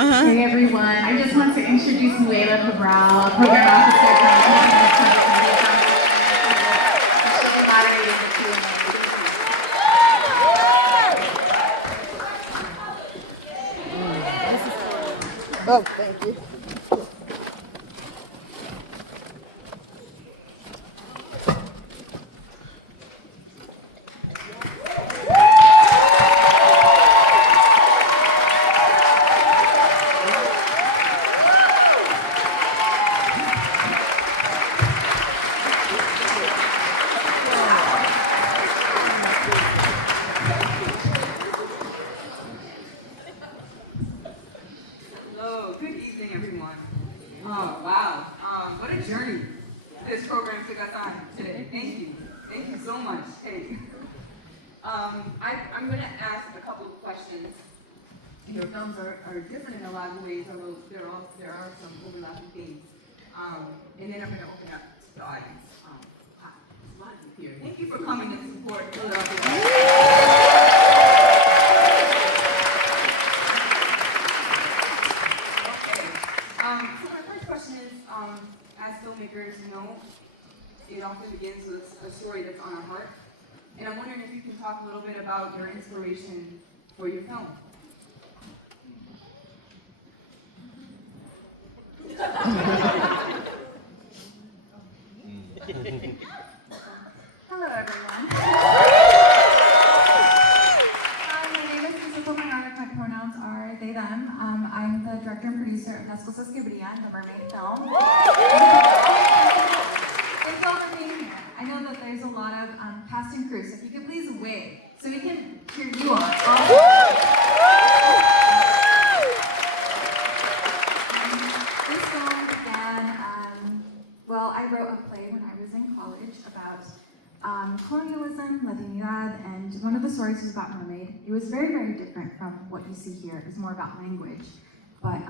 Hey everyone, I just want to introduce Nuela Cabral, a program officer from Indigenous She'll be moderating the Q&A. Oh, thank you. I'm going to ask a couple of questions. Your films are different in a lot of ways, although there are some overlapping themes. And then I'm going to open up to the audience. Hi, there's a lot of you here. Thank you for coming and support Philadelphia. Okay. So my first question is, as filmmakers, you know, it often begins with a story that's on our heart. And I'm wondering if you can talk a little bit about your inspiration for your film. Hello everyone. My name is Kristal Sotomayora. My pronouns are they, them. I'm the director and producer of COSAS, the Mermaid film. Thank you all for being here. I know that there's a lot of cast and crew, so if you could please wave so we can cheer you on. This film began, well, I wrote a play when I was in college about colonialism, Latinidad, and one of the stories was about mermaid. It was very, very different from what you see here. It was more about language. But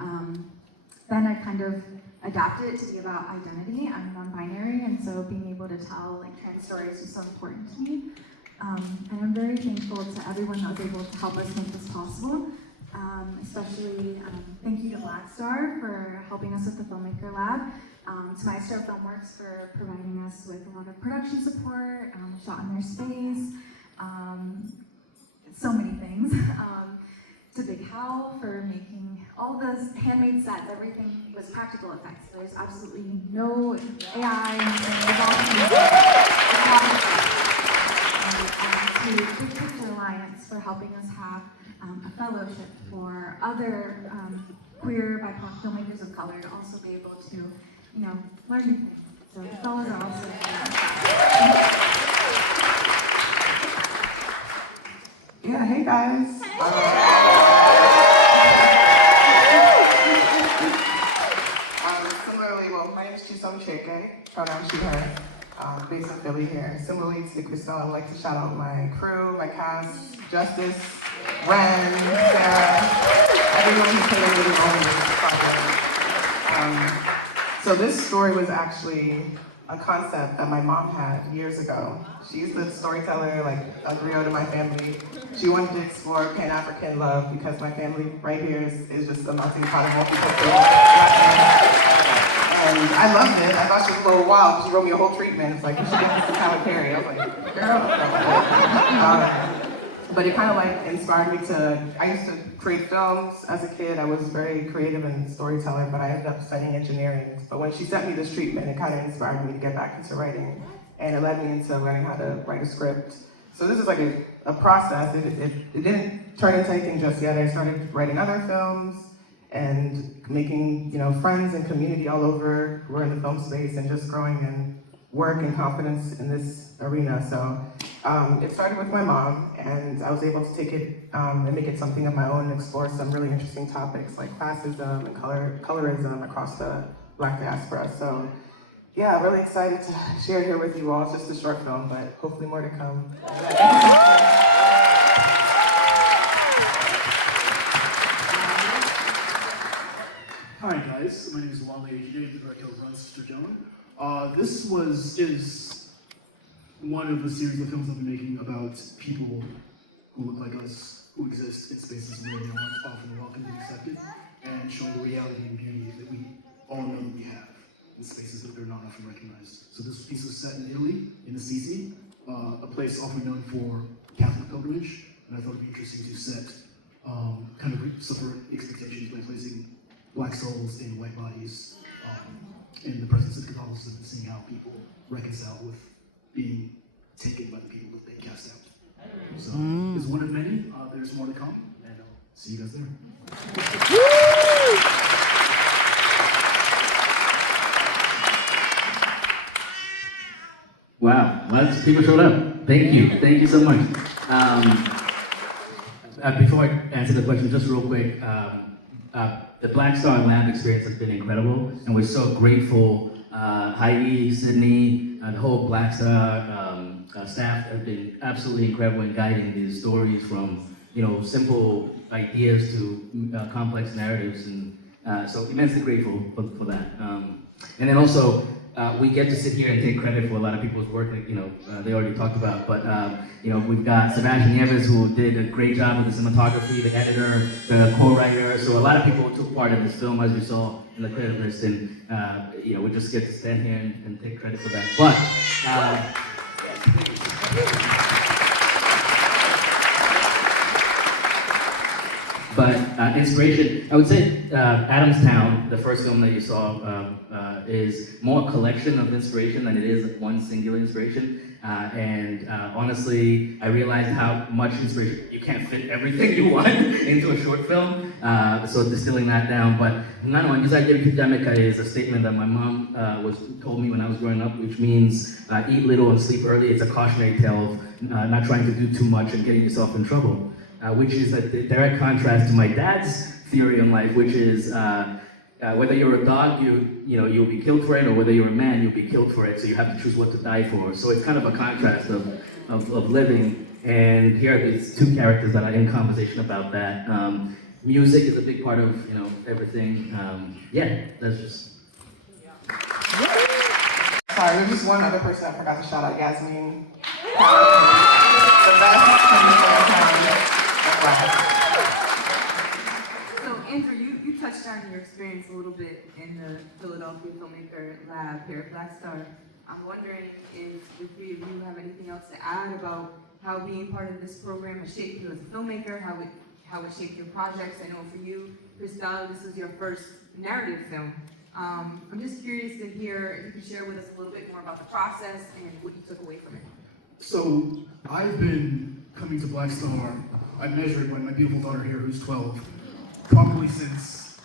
then I kind of adapted it to be about identity. I'm non-binary, and so being able to tell like trans stories was so important to me. And I'm very thankful to everyone that was able to help us make this possible. Especially thank you to BlackStar for helping us with the Filmmaker Lab, to Maestro Filmworks for providing us with a lot of production support, shot in their space, so many things. To Big Howl for making all the handmade sets, everything was practical effects. So there's absolutely no AI, to Big Picture Alliance for helping us have a fellowship for other queer BIPOC filmmakers of color to also be able to, you know, learn new things. So fellows are also Yeah, hey guys. Similarly, well, my name is Chisom Chieke, pronoun she, her, based in Philly here. Similarly to Kristal, I would like to shout out my crew, my cast, Justice, Ren, Sarah, everyone who played a really role in this project. So this story was actually a concept that my mom had years ago. She's the storyteller, like a griot in my family. She wanted to explore Pan-African love because my family right here is just a melting pot of multicultural. And I loved it. I thought she was a little wild, but she wrote me a whole treatment. It's like, you should get this to Tyler Perry. I was like, girl. But it kind of like inspired me to, I used to create films as a kid. I was very creative and storyteller, but I ended up studying engineering. But when she sent me this treatment, it kind of inspired me to get back into writing. And it led me into learning how to write a script. So this is like a process. It didn't turn into anything just yet. I started writing other films and making, you know, friends and community all over who are in the film space and just growing in work and confidence in this arena. So it started with my mom, and I was able to take it and make it something of my own and explore some really interesting topics like classism and colorism across the Black diaspora. So yeah, really excited to share it here with you all. It's just a short film, but hopefully more to come. Hi guys, my name is Walé, Oyéjidé, the director of Run Sister Joan. This is one of a series of films I've been making about people who look like us, who exist in spaces where they aren't often welcomed and accepted. And and showing the reality and beauty that we all know that we have in spaces that they're not often recognized. So this piece was set in Italy, in Assisi, a place often known for Catholic pilgrimage, and I thought it'd be interesting to set kind of subvert expectations by placing black souls in white bodies in the presence of Catholicism and seeing how people reconcile with being taken by the people that they cast out. So it's one of many. There's more to come, and I'll see you guys there. Wow, lots of people showed up. Thank you so much. Before I answer the question, just real quick, the BlackStar Lab experience has been incredible, and we're so grateful. Heidi, Sydney, the whole BlackStar staff have been absolutely incredible in guiding these stories from simple ideas to complex narratives, and so immensely grateful for that. And then also, we get to sit here and take credit for a lot of people's work that they already talked about. But we've got Sebastian Nieves, who did a great job with the cinematography, the editor, the co-writer. So a lot of people took part in this film, as we saw in the credit list, and we just get to stand here and take credit for that. But inspiration, I would say ADAMSTOWN, the first film that you saw, is more a collection of inspiration than it is one singular inspiration. And honestly, I realized how much inspiration, you can't fit everything you want into a short film. So distilling that down. But Nano, Oyéjidé is a statement that my mom told me when I was growing up, which means eat little and sleep early. It's a cautionary tale of not trying to do too much and getting yourself in trouble. Which is a direct contrast to my dad's theory on life, which is whether you're a dog, you'll be killed for it, or whether you're a man, you'll be killed for it. So you have to choose what to die for. So it's kind of a contrast of living. And here are these two characters that are in conversation about that. Music is a big part of everything. Yeah, that's just. Sorry, there's just one other person I forgot to shout out, Yasmin. The best. So Andrew, you touched on your experience a little bit in the Philadelphia Filmmaker Lab here at BlackStar. I'm wondering if the three of you have anything else to add about how being part of this program has shaped you as a filmmaker, how it shaped your projects. I know for you, Kristal, this was your first narrative film. I'm just curious to hear if you could share with us a little bit more about the process and what you took away from it. So I've been coming to BlackStar, I measured when my beautiful daughter here, who's 12, probably since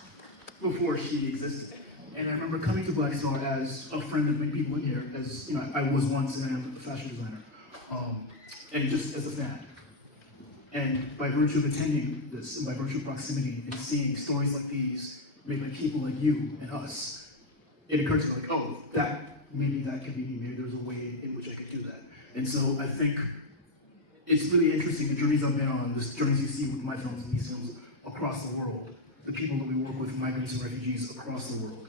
before she existed. And I remember coming to BlackStar as a friend of many people in here, as I was once and I am a fashion designer, and just as a fan. And by virtue of attending this, and by virtue of proximity, and seeing stories like these made by people like you and us, it occurred to me like, oh, maybe that could be me. Maybe there's a way in which I could do that. And so I think it's really interesting, the journeys I've been on, the journeys you see with my films and these films across the world, the people that we work with, migrants and refugees across the world.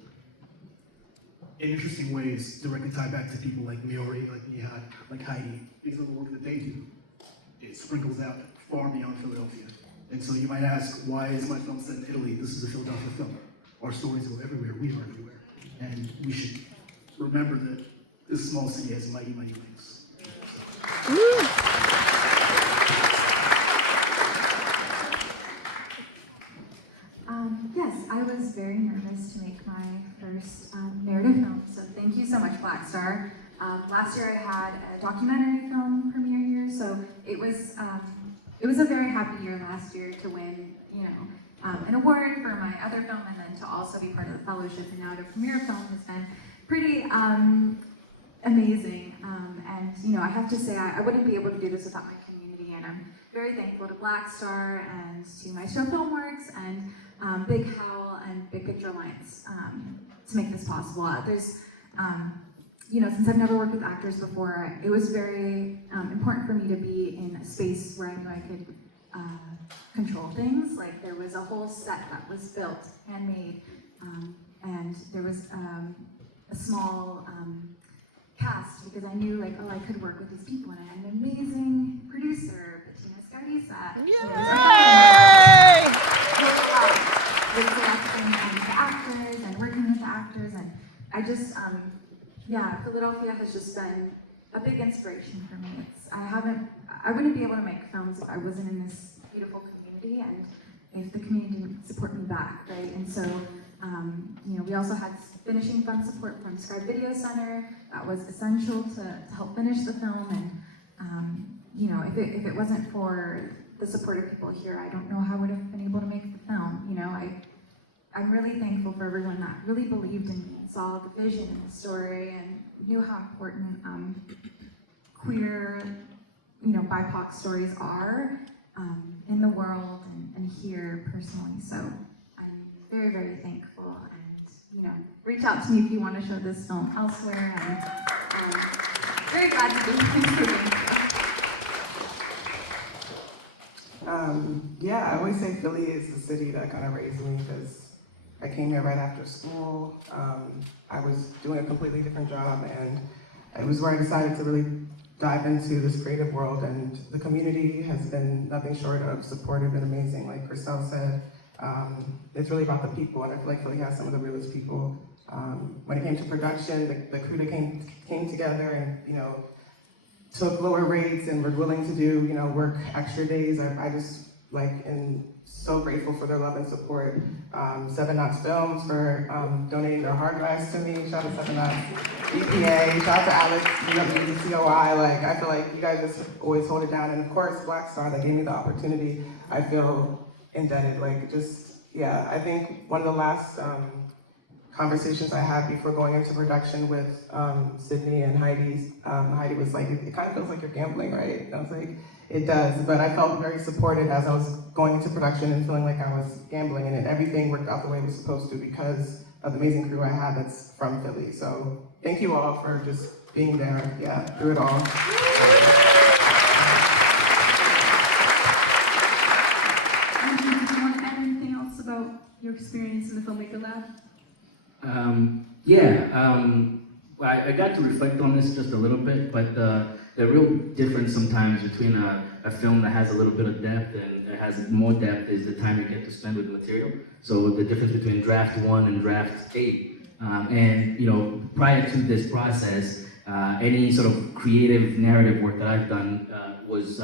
In interesting ways, directly tie back to people like Miori, like Nihad, like Heidi, because of the work that they do. It sprinkles out far beyond Philadelphia. And so you might ask, why is my film set in Italy? This is a Philadelphia film. Our stories go everywhere, we are everywhere. And we should remember that this small city has mighty, mighty wings. Yes, I was very nervous to make my first narrative film, so thank you so much, BlackStar. Last year I had a documentary film premiere here, so it was a very happy year last year to win, an award for my other film, and then to also be part of the fellowship, and now to premiere a film has been pretty amazing. And I have to say I wouldn't be able to do this without my community, and I'm very thankful to BlackStar and to Maestro Filmworks and Big Howl and Big Picture Alliance to make this possible. There's, since I've never worked with actors before, it was very important for me to be in a space where I knew I could control things. Like there was a whole set that was built, handmade, and there was a small cast because I knew I could work with these people, and I had an amazing producer, Bettina Scarisa. Yay! casting the actors and working with the actors, and I just, yeah, Philadelphia has just been a big inspiration for me. I wouldn't be able to make films if I wasn't in this beautiful community and if the community didn't support me back, right? And so, you know, we also had finishing fund support from Scribe Video Center. That was essential to help finish the film, and you know, if it wasn't for the support of people here, I don't know how I would have been able to make the film. You know, I'm really thankful for everyone that really believed in me and saw the vision and the story and knew how important queer, you know, BIPOC stories are in the world and here personally. So I'm very, very thankful, and you know, reach out to me if you want to show this film elsewhere. And very glad to be here. Yeah, I always say Philly is the city that kind of raised me because I came here right after school. I was doing a completely different job, and it was where I decided to really dive into this creative world, and the community has been nothing short of supportive and amazing. Like Kristal said, it's really about the people, and I feel like Philly has some of the realest people. When it came to production, the crew that came together and, you know, took lower rates and were willing to do, you know, work extra days. I just am so grateful for their love and support. 7 Knots Films for donating their hard drives to me. Shout out to 7 Knots. EPA, shout out to Alex, COI. Like, I feel like you guys just always hold it down. And of course, BlackStar that gave me the opportunity. I feel indebted. Like, just, yeah, I think one of the last conversations I had before going into production with Sydney and Heidi, Heidi was like, it kind of feels like you're gambling, right? And I was like, it does, but I felt very supported as I was going into production and feeling like I was gambling, and everything worked out the way it was supposed to because of the amazing crew I had that's from Philly. So thank you all for just being there, yeah, through it all. Do you want to add anything else about your experience in the Filmmaker Lab? I got to reflect on this just a little bit, but the real difference sometimes between a film that has a little bit of depth and it has more depth is the time you get to spend with the material. So the difference between draft 1 and draft 8. And you know, prior to this process, any sort of creative narrative work that I've done was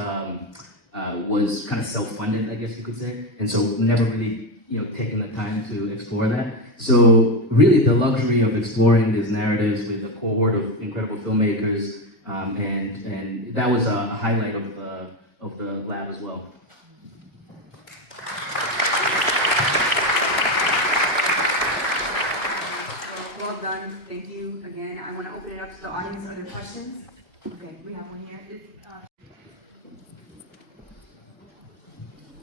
kind of self-funded, I guess you could say, and so never really, you know, taking the time to explore that. So really the luxury of exploring these narratives with a cohort of incredible filmmakers, and that was a highlight of the lab as well. Well done, thank you again. I want to open it up to the audience. Other questions? Okay, we have one here.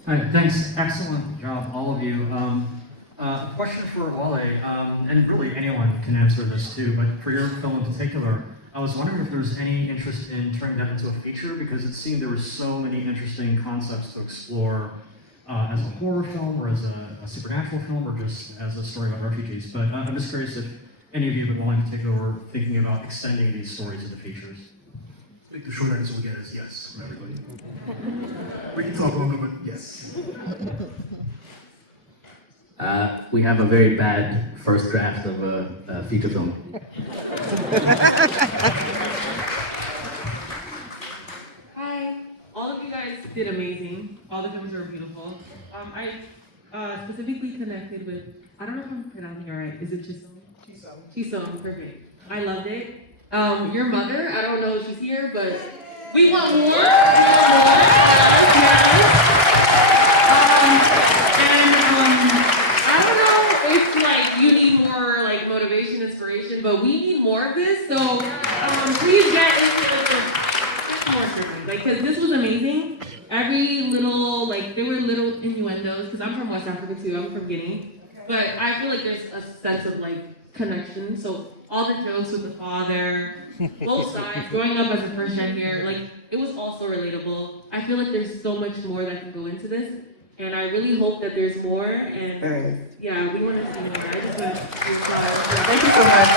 Hi, thanks. Excellent job, all of you. Question for Walé, and really anyone can answer this too, but for your film in particular, I was wondering if there's any interest in turning that into a feature, because it seemed there were so many interesting concepts to explore as a horror film, or as a supernatural film, or just as a story about refugees. But I'm just curious if any of you would be willing to take over thinking about extending these stories into features. I think the short answer we get is yes from everybody. We can talk longer, but yes. We have a very bad first draft of a feature film. Hi, all of you guys did amazing. All the films are beautiful. I specifically connected with, I don't know if I'm pronouncing it right. Is it Chisom? Chisom, perfect. I loved it. Your mother, I don't know if she's here, but we want more. I don't know if like you need more like motivation, inspiration, but we need more of this. So please get into more surgery, like, because this was amazing. Every little, like, there were little innuendos, because I'm from West Africa too. I'm from Guinea, but I feel like there's a sense of like connection. So all the jokes with the father, both sides, growing up as a first gen here, like, it was also relatable. I feel like there's so much more that can go into this, and I really hope that there's more, and yeah, we want to see more. I just want to thank you so much.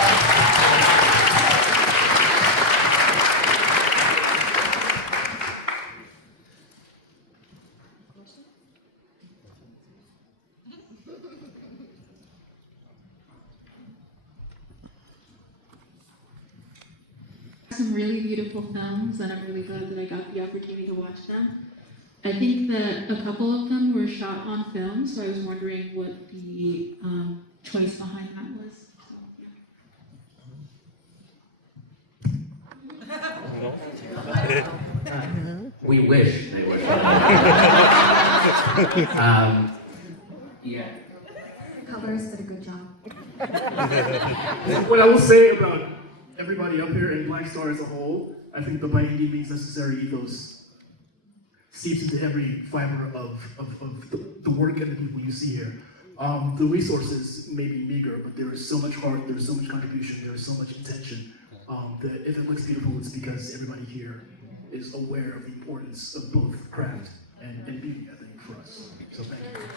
Some really beautiful films, and I'm really glad that I got the opportunity to watch them. I think that a couple of them were shot on film, so I was wondering what the choice behind that was. We wish they were shot. Yeah. Colors did a good job. What I will say about everybody up here and BlackStar as a whole, I think the by any means necessary ethos seeps into every fiber of the work and the people you see here. The resources may be meager, but there is so much heart, there is so much contribution, there is so much intention that if it looks beautiful, it's because everybody here is aware of the importance of both craft and beauty, I think, for us. So thank you.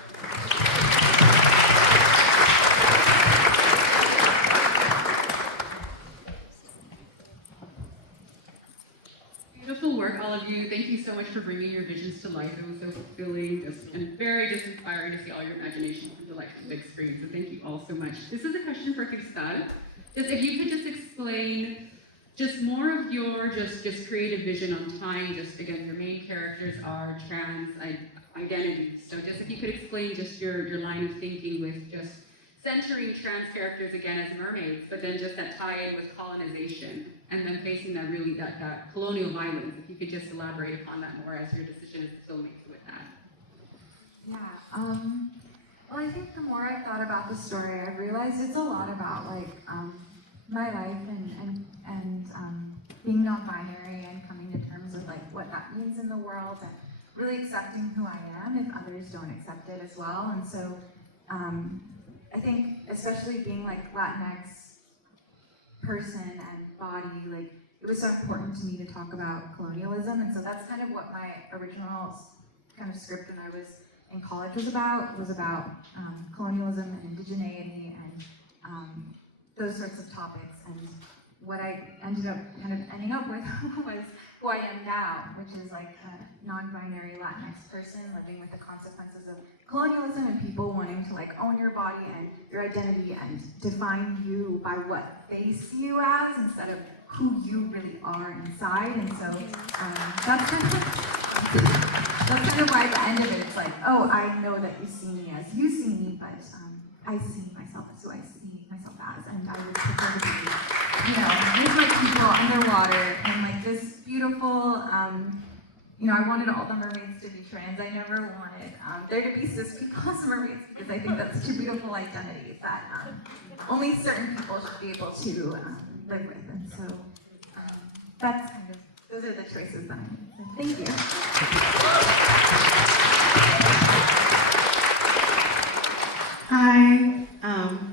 Beautiful work, all of you. Thank you so much for bringing your visions to life. It was so fulfilling and very inspiring to see all your imagination through the life of the big screen. So thank you all so much. This is a question for Kristal. Just if you could just explain just more of your just creative vision on tying, just again, your main characters are trans identities. So just if you could explain just your line of thinking with just centering trans characters again as mermaids, but then just that tie-in with colonization, and then facing that really that colonial violence. If you could just elaborate upon that more as your decision as a filmmaker with that. Yeah. Well, I think the more I've thought about the story, I've realized it's a lot about like my life and being non-binary and coming to terms with like what that means in the world and really accepting who I am if others don't accept it as well. And so I think especially being like Latinx person and body, like it was so important to me to talk about colonialism, and so that's kind of what my original kind of script when I was in college was about colonialism and indigeneity and those sorts of topics. And what I ended up ending up with was who I am now, which is like a non-binary Latinx person living with the consequences of colonialism and people wanting to like own your body and your identity and define you by what they see you as instead of who you really are inside. And so that's kind of why at the end of it, it's like, oh, I know that you see me as you see me, but I see myself as who I see myself as, and I would prefer to be, with my people underwater and like this beautiful, I wanted all the mermaids to be trans. I never wanted there to be cis people as mermaids because I think that's such a beautiful identity that only certain people should be able to live with. And so that's kind of, those are the choices that I made. So thank you. Hi,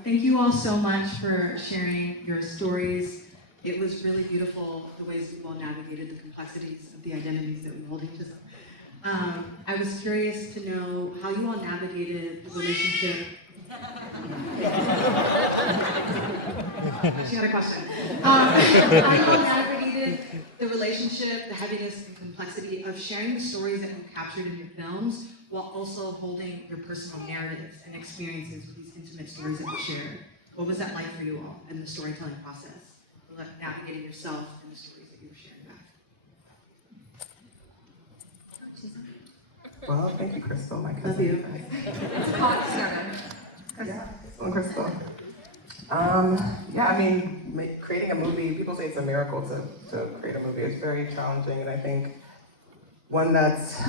thank you all so much for sharing your stories. It was really beautiful the ways you all navigated the complexities of the identities that we hold each other. I was curious to know how you all navigated the relationship. She had a question. How you all navigated the relationship, the heaviness and complexity of sharing the stories that you captured in your films while also holding your personal narratives and experiences with these intimate stories that you shared. What was that like for you all in the storytelling process? Navigating yourself and the stories that you were sharing back. Well, thank you, Kristal, my cousin. Love you. It's called Seven. Yeah, Kristal. Creating a movie, people say it's a miracle to create a movie. It's very challenging, and I think one that's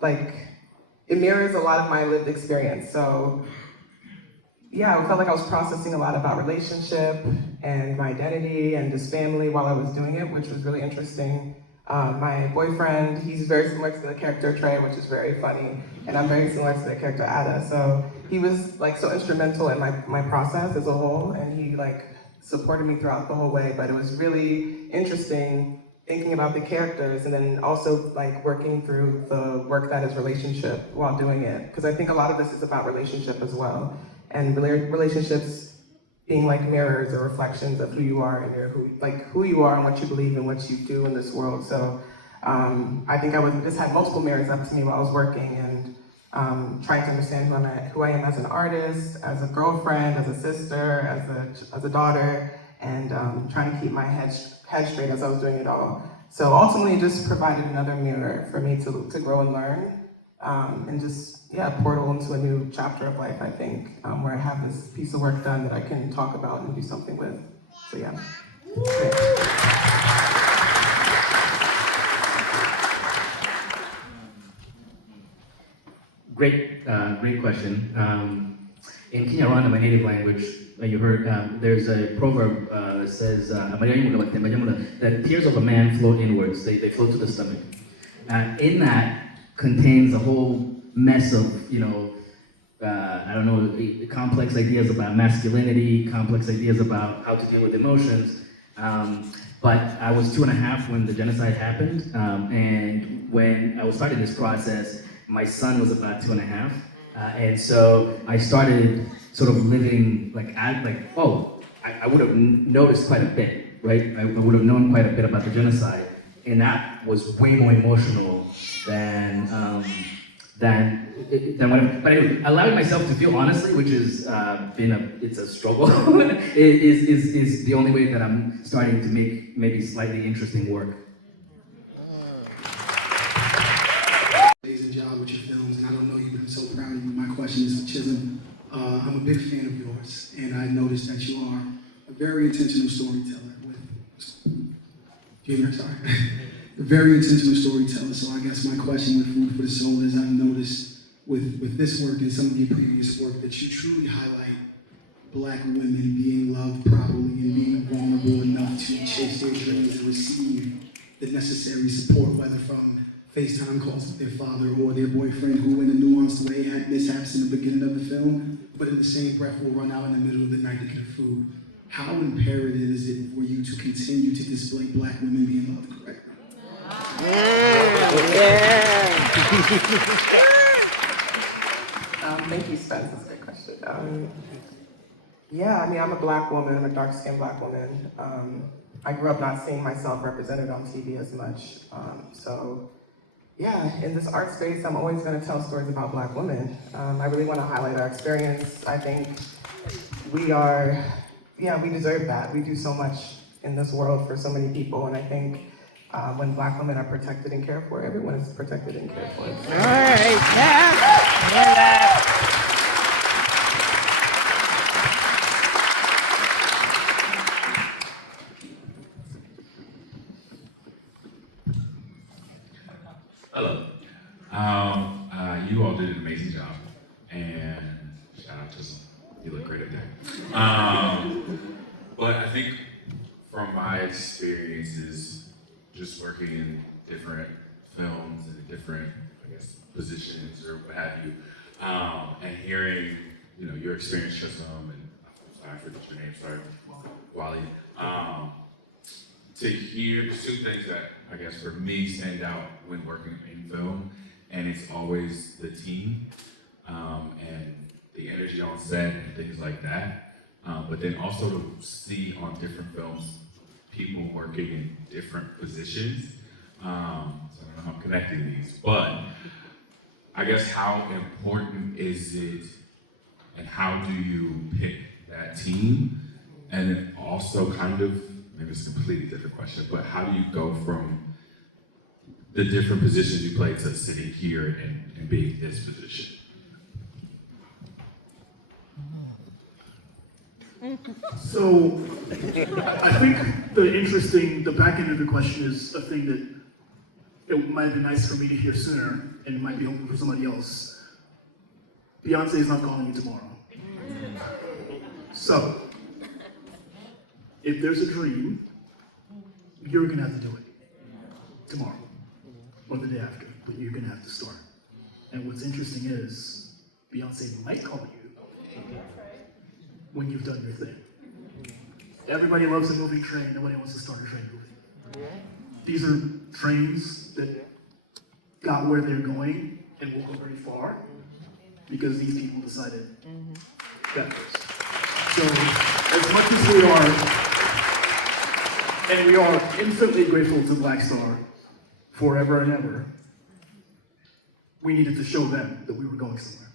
like, it mirrors a lot of my lived experience. So yeah, I felt like I was processing a lot about relationship and my identity and just family while I was doing it, which was really interesting. My boyfriend, he's very similar to the character Trey, which is very funny, and I'm very similar to the character Ada. So he was like so instrumental in my process as a whole, and he like supported me throughout the whole way. But it was really interesting thinking about the characters and then also like working through the work that is relationship while doing it. Because I think a lot of this is about relationship as well. And relationships being like mirrors or reflections of who you are and who you are and what you believe and what you do in this world. So I think I just had multiple mirrors up to me while I was working and trying to understand who I am as an artist, as a girlfriend, as a sister, as a daughter, and trying to keep my head straight as I was doing it all. So ultimately, it just provided another mirror for me to grow and learn, and just, yeah, portal into a new chapter of life, I think, where I have this piece of work done that I can talk about and do something with. So yeah. Great question. In Kinyarwanda, my native language, you heard, there's a proverb that says that tears of a man flow inwards, they flow to the stomach. In that contains a whole mess of, I don't know, complex ideas about masculinity, complex ideas about how to deal with emotions. But I was 2.5 when the genocide happened, and when I was starting this process, my son was about 2.5, and so I started sort of living I would have noticed quite a bit, right? I would have known quite a bit about the genocide, and that was way more emotional than whatever. But anyway, allowing myself to feel honestly, which is it's a struggle, is the only way that I'm starting to make maybe slightly interesting work. Amazing job with your films, and I don't know you, but I'm so proud of you. My question is for Chisom. I'm a big fan of yours, and I noticed that you are a very intentional storyteller. A very intentional storyteller. So I guess my question with Food for the Soul is, I've noticed with this work and some of your previous work that you truly highlight Black women being loved properly and being vulnerable enough to chase their dreams and receive the necessary support, whether from FaceTime calls with their father or their boyfriend, who in a nuanced way had mishaps in the beginning of the film, but in the same breath will run out in the middle of the night to get food. How imperative is it for you to continue to display Black women being loved correctly? Thank you, Spence. That's a good question. Yeah, I mean, I'm a Black woman. I'm a dark-skinned Black woman. I grew up not seeing myself represented on TV as much. So, yeah, in this art space, I'm always going to tell stories about Black women. I really want to highlight our experience. I think we deserve that. We do so much in this world for so many people, and I think when Black women are protected and cared for, everyone is protected and cared for. All right, yeah. Hello. You all did an amazing job, and shout out to some. You look great up there. But I think from my experiences, just working in different films and different, I guess, positions or what have you, and hearing, your experience, Chisom, and I'm sorry, I forget your name, sorry, Walé. To hear two things that I guess for me stand out when working in film, and it's always the team and the energy on set and things like that. But then also to see on different films people working in different positions. So I don't know how I'm connecting these, but I guess how important is it, and how do you pick that team? And then also kind of, maybe it's a completely different question, but how do you go from the different positions you play to sitting here and being this position? So, I think the back end of the question is a thing that it might be nice for me to hear sooner, and it might be helpful for somebody else. Beyonce is not calling you tomorrow. So, if there's a dream, you're gonna have to do it tomorrow or the day after, but you're gonna have to start. And what's interesting is Beyonce might call you when you've done your thing. Everybody loves a moving train. Nobody wants to start a train moving. These are trains that got where they're going and won't go very far because these people decided that first. So, as much as we are infinitely grateful to BlackStar forever and ever, we needed to show them that we were going somewhere.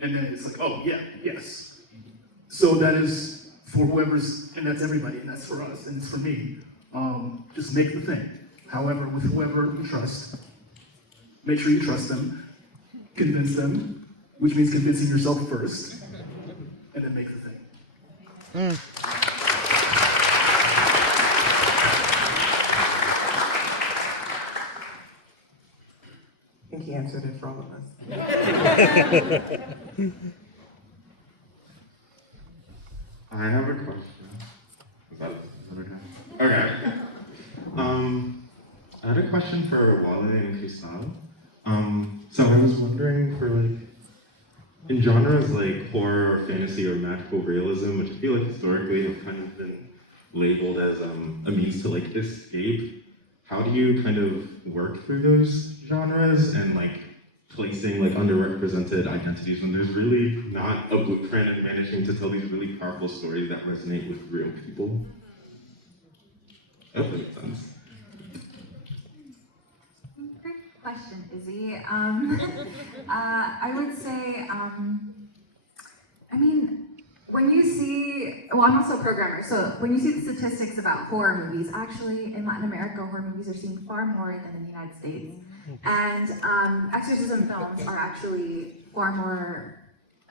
And then it's like, oh yeah, yes. So that is for whoever's, and that's everybody, and that's for us, and it's for me. Just make the thing. However, with whoever you trust, make sure you trust them, convince them, which means convincing yourself first, and then make the thing. I think he answered it for all of us. I have a question. Is that okay? I had a question for Walé and Kristal. So I was wondering for like, in genres like horror, fantasy, or magical realism, which I feel like historically have kind of been labeled as a means to like escape, how do you kind of work through those genres and like placing like underrepresented identities when there's really not a blueprint and managing to tell these really powerful stories that resonate with real people? That makes sense. Great question, Izzy. I would say, I mean, when you see, well, I'm also a programmer, so when you see the statistics about horror movies, actually in Latin America, horror movies are seen far more than in the United States. And exorcism films are actually far more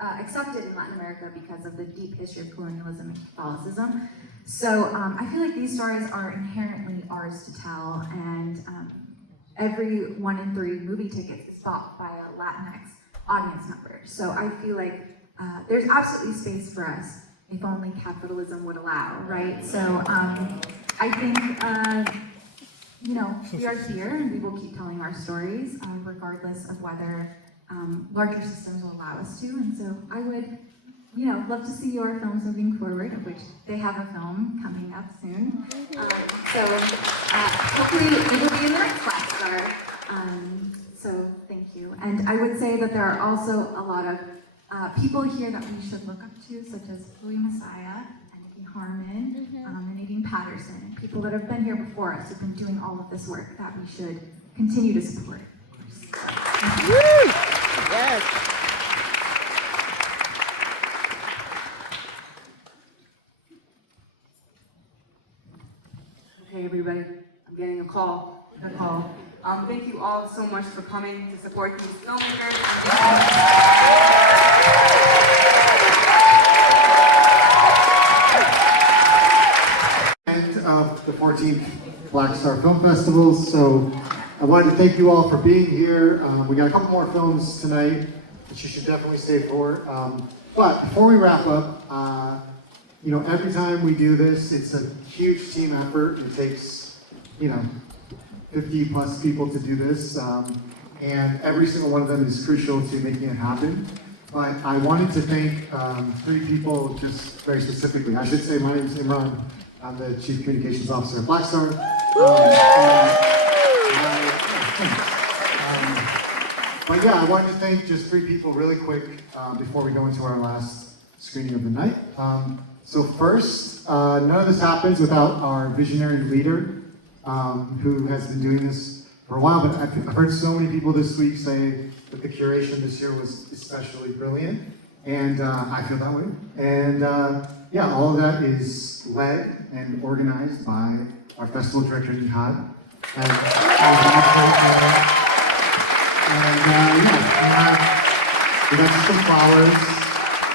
accepted in Latin America because of the deep history of colonialism and Catholicism. So I feel like these stories are inherently ours to tell, and every 1 in 3 movie tickets is bought by a Latinx audience member. So I feel like there's absolutely space for us if only capitalism would allow, right? So I think, you know, we are here and we will keep telling our stories regardless of whether larger systems will allow us to. And so I would, you know, love to see your films moving forward, of which they have a film coming up soon. So hopefully it will be in the next BlackStar. So thank you. And I would say that there are also a lot of people here that we should look up to, such as Louis Messiah, and Nikki Harmon, and Nadine Patterson, people that have been here before us, who've been doing all of this work that we should continue to support, of course. Woo! Yes. Okay, everybody, I'm getting a call. Thank you all so much for coming to support these filmmakers. Of the 14th BlackStar Film Festival. So I wanted to thank you all for being here. We got a couple more films tonight that you should definitely stay for. But before we wrap up, you know, every time we do this, it's a huge team effort. It takes, you know, 50 plus people to do this. And every single one of them is crucial to making it happen. But I wanted to thank 3 people just very specifically. I should say my name is Imran. I'm the Chief Communications Officer at BlackStar. But yeah, I wanted to thank just 3 people really quick before we go into our last screening of the night. So first, none of this happens without our visionary leader, who has been doing this for a while, but I've heard so many people this week say that the curation this year was especially brilliant, and I feel that way. And yeah, all of that is led and organized by our festival director, Nihad. And yeah, we got some flowers,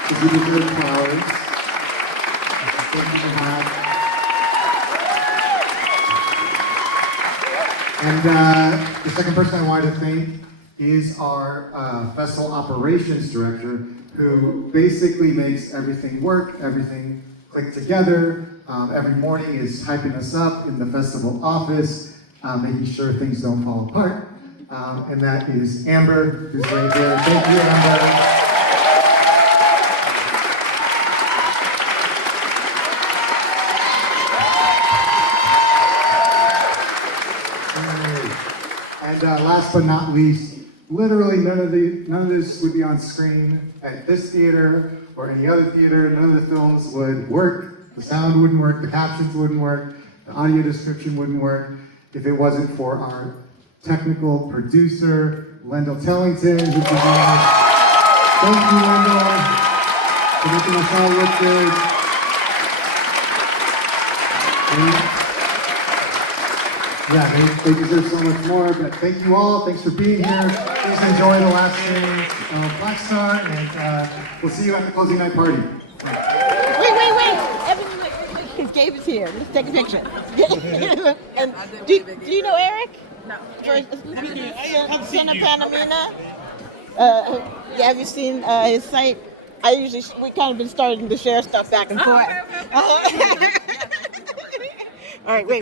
the really good flowers. And the second person I wanted to thank is our festival operations director, who basically makes everything work, everything click together. Every morning is hyping us up in the festival office, making sure things don't fall apart. And that is Amber, who's right there. Thank you, Amber. Last but not least, literally none of this would be on screen at this theater or any other theater. None of the films would work. The sound wouldn't work. The captions wouldn't work. The audio description wouldn't work if it wasn't for our technical producer, Lendell Tellington, who's been here. Thank you, Lendell, for making us all look good. Yeah, they deserve so much more, but thank you all. Thanks for being here. Please enjoy the last series of BlackStar, and we'll see you at the closing night party. Wait. Everyone, wait. Gabe's here. Let's take a picture. And do you know Eric? No. Son of Panamina? Yeah, have you seen his site? We kind of been starting to share stuff back and forth. All right, wait.